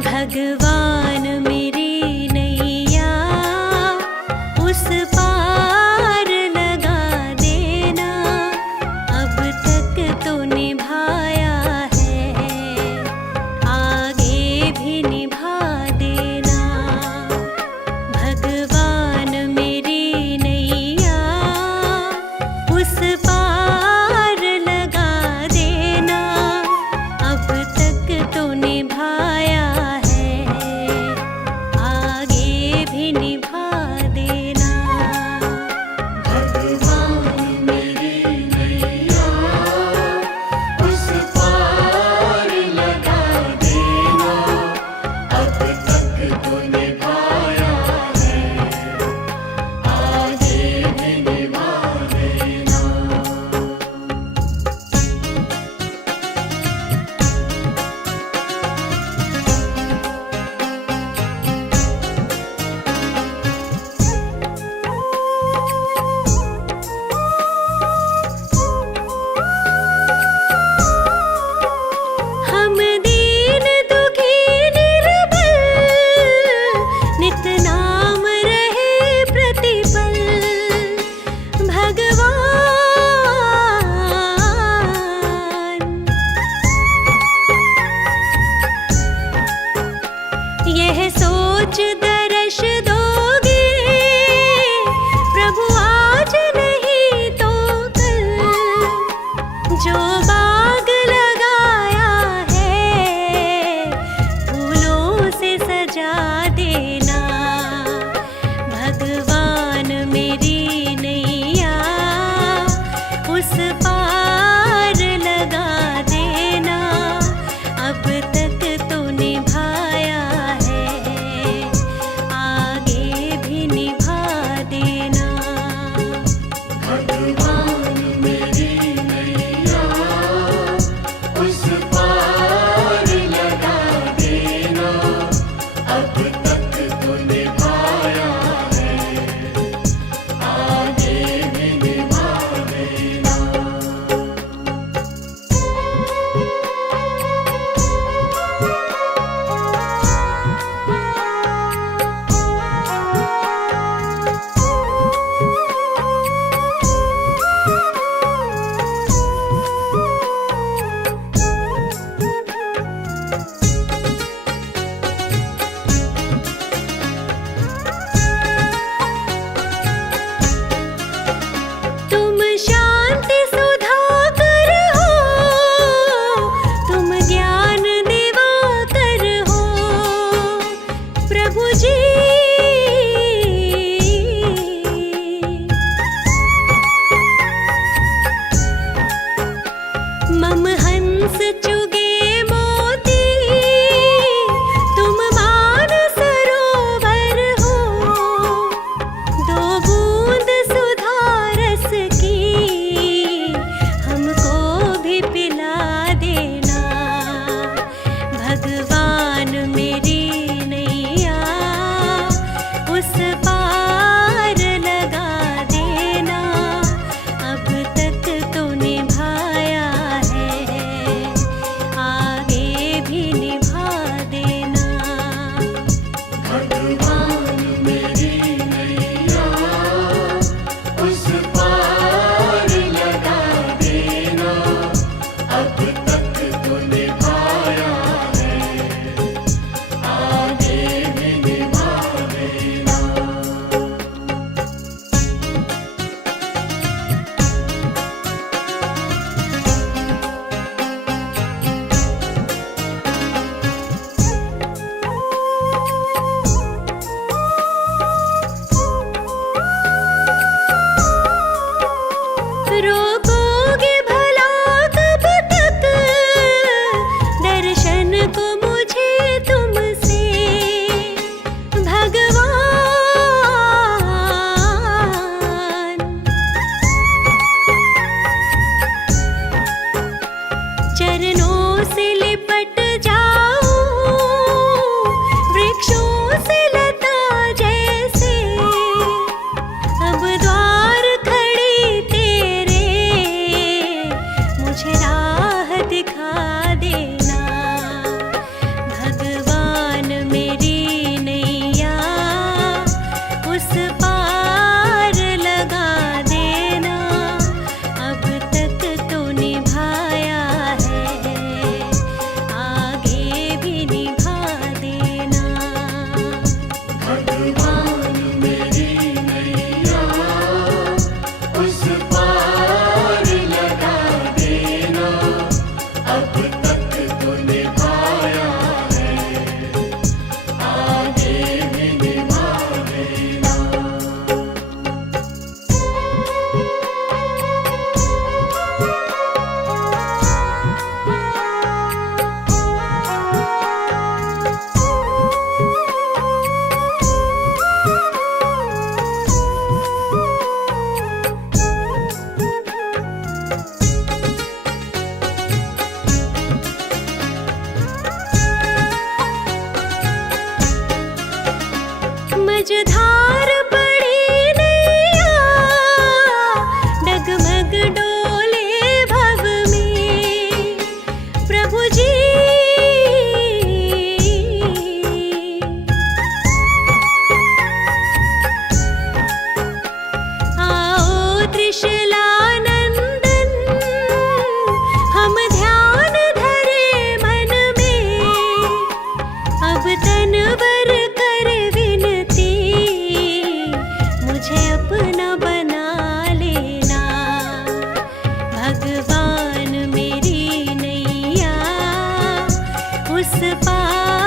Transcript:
भगवान मेरी नैया उस पार लगा देना, अब तक तो निभाया है, आगे भी निभा देना। भगवान मेरी नैया उस पार लगा देना, अब तक तो निभाया है, आगे भी निभा देना। भगवान मेरी नैया उस पार लगा देना, अब तक तो निभाया है, आगे भी निभा देना। हम दीन दुखी निर्बल, नित नाम रहे प्रतिपल। भगवान यह सोच दर्श दोगे, प्रभु आज नहीं तो कल, जो बाग लगाया है फूलों से सजा देना। भगवान मेरी नैया उस पार लगा देना, अब तक तो निभाया है, उस पार